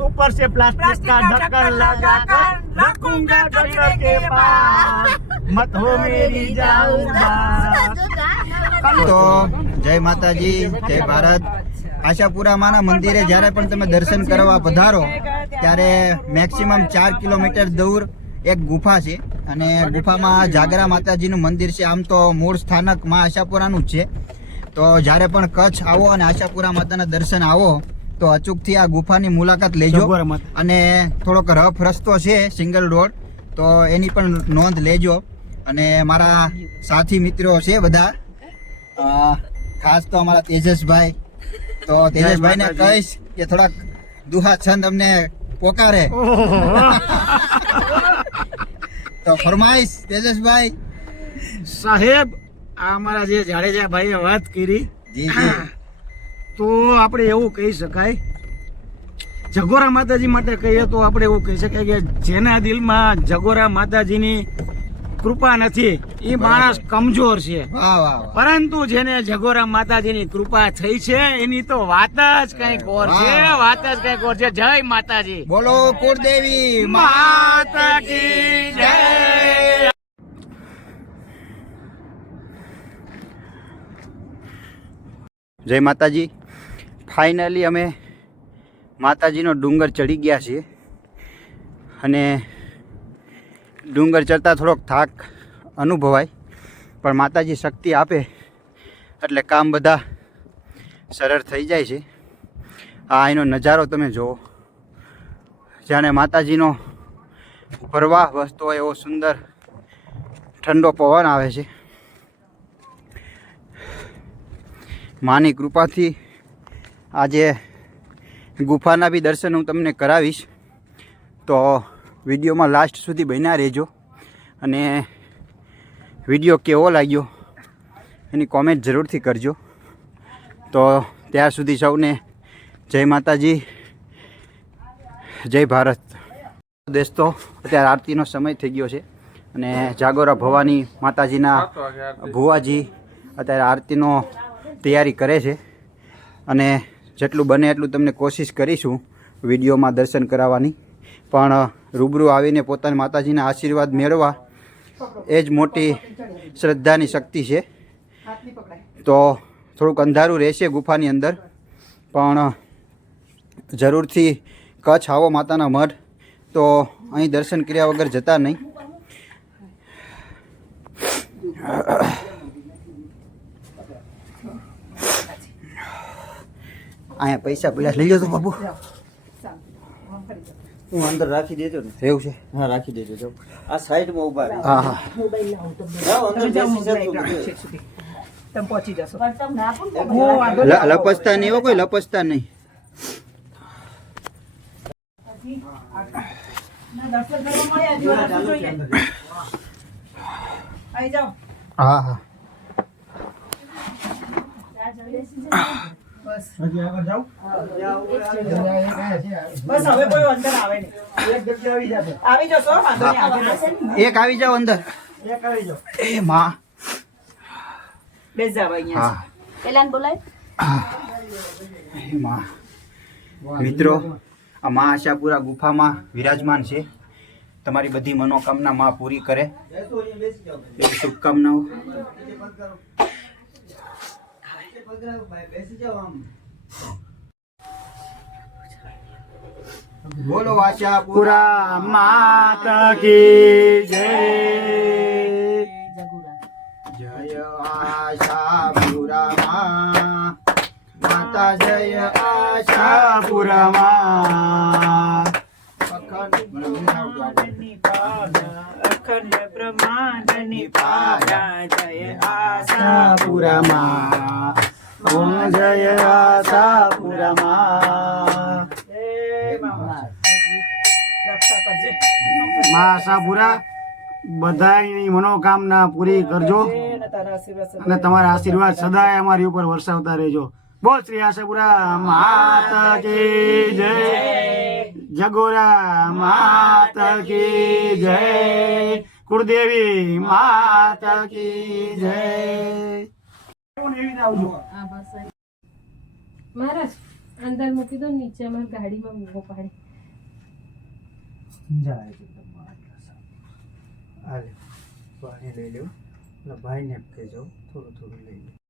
ऊपर से प्लास्टिक का ढक्कन लगाकर रखूंगा डॉक्टर के पास मत हो मेरी जाऊंगा। તો જય માતાજી, જય ભારત। આશાપુરા માના મંદિરે જ્યારે પણ તમે દર્શન કરવા પધારો ત્યારે મેક્સિમમ 4 કિલોમીટર દૂર એક ગુફા છે અને ગુફામાં જાગરા માતાજીનું મંદિર છે। આમ તો મૂળ સ્થાનક માં આશાપુરાનું જ છે। તો જ્યારે પણ કચ્છ આવો અને આશાપુરા માતાના દર્શન આવો તો અચૂકથી આ ગુફાની મુલાકાત લેજો અને થોડોક રફ રસ્તો છે, સિંગલ રોડ, તો એની પણ નોંધ લેજો। અને મારા સાથી મિત્રો છે બધા, ખાસ તો અમારા તેજસભાઈ, તો તેજસભાઈને કહીશ કે થોડાક દુહા છંદ અમને પોકારે તો ફરમાઈશ તેજસભાઈ સાહેબ। આ અમારા જે જાડેજા ભાઈએ વાત કરી, જી જી, તો આપણે એવું કહી શકાય, જગોરા માતાજી માટે કહીએ તો આપણે એવું કહી શકાય કે જેના દિલમાં જગોરા માતાજીની કૃપા નથી એ માણસ કમજોર છે। વાહ વાહ વાહ। પરંતુ જેને જગોરા માતાજીની કૃપા થઈ છે એની તો વાત જ કંઈક ઓર છે, વાત જ કંઈક ઓર છે। જય માતાજી, બોલો કુળદેવી માતા કી જય। જય માતાજી। ફાઇનલી અમે માતાજીનો ડુંગર ચડી ગયા છીએ અને ડુંગર ચડતા થોડોક થાક અનુભવાય, પણ માતાજી શક્તિ આપે એટલે કામ બધા સરળ થઈ જાય છે। આ એનો નજારો તમે જુઓ, જાણે માતાજીનો પ્રવાહ વસતો હોય એવો સુંદર ઠંડો પવન આવે છે। માની કૃપાથી આજે ગુફાના બી દર્શન હું તમને કરાવીશ, તો વિડીયોમાં લાસ્ટ સુધી બન્યા રહેજો અને વિડીયો કેવો લાગ્યો એની કોમેન્ટ જરૂરથી કરજો। તો ત્યાર સુધી સૌને જય માતાજી, જય ભારત। દોસ્તો, અત્યારે આરતીનો સમય થઈ ગયો છે અને જાગોરા ભવાની માતાજીના ભુવાજી અત્યારે આરતીનો તૈયારી કરે છે અને જેટલું બને એટલું તમને કોશિશ કરીશું વિડીયોમાં દર્શન કરાવવાની, પણ રૂબરૂ આવીને પોતાના માતાજીના આશીર્વાદ મેળવવા એ જ મોટી શ્રદ્ધાની શક્તિ છે। તો થોડુંક અંધારું રહેશે ગુફાની અંદર, પણ જરૂરથી કચ્છ આવો માતાના મઢ તો અહીં દર્શન કર્યા વગર જતા નહીં। અહીંયા પૈસા પેલા લઈ લો તો બાબુ, હું અંદર રાખી દેજો ને। એવું છે? હા, રાખી દેજો। જાઓ આ સાઈડમાં ઊભા રહે। હા હા, જાઓ અંદર બેસી જાઓ, તમે પહોંચી જશો। લપસતા નહીં, એવો કોઈ લપસતા નહીં। હા હા, બસ હવે કોઈ અંદર આવે નહીં, આવી જશો, વાંધો નહીં, આગળ એક આવી જાઓ અંદર, એક આવી જાઓ। એ માં બેસ જાવ અહીંયા। હા, પેલા બોલાય। એ માં। મિત્રો, આ મા આશાપુરા ગુફામાં વિરાજમાન છે। તમારી બધી મનોકામના માં પૂરી કરે, એવી શુભકામનાઓ। બોલો આશાપુરા માતા કી જય। જય આશાપુરા માતા, જય આશાપુરા અખંડ બ્રહ્માંડની પાડા, જય આશાપુરા ઓમ જય આશાપુરા રક્ષા કરજે। મા આશાપુરા બધાની મનોકામના પૂરી કરજો તારા આશીર્વાદ અને તમારા આશીર્વાદ સદાય અમારી ઉપર વરસાવતા રહેજો। બોલ શ્રી આશાપુરા માતા કી જય, જગોરા માતા કી જય, કુળદેવી માતા કી જય। મહારાજ અંદર મૂકી દો, નીચે અમારી ગાડીમાં મૂકો પાડી. જાય છે હાલે પાણી લઈ લો, ભાઈને કહેજો થોડું થોડું લઈ લો.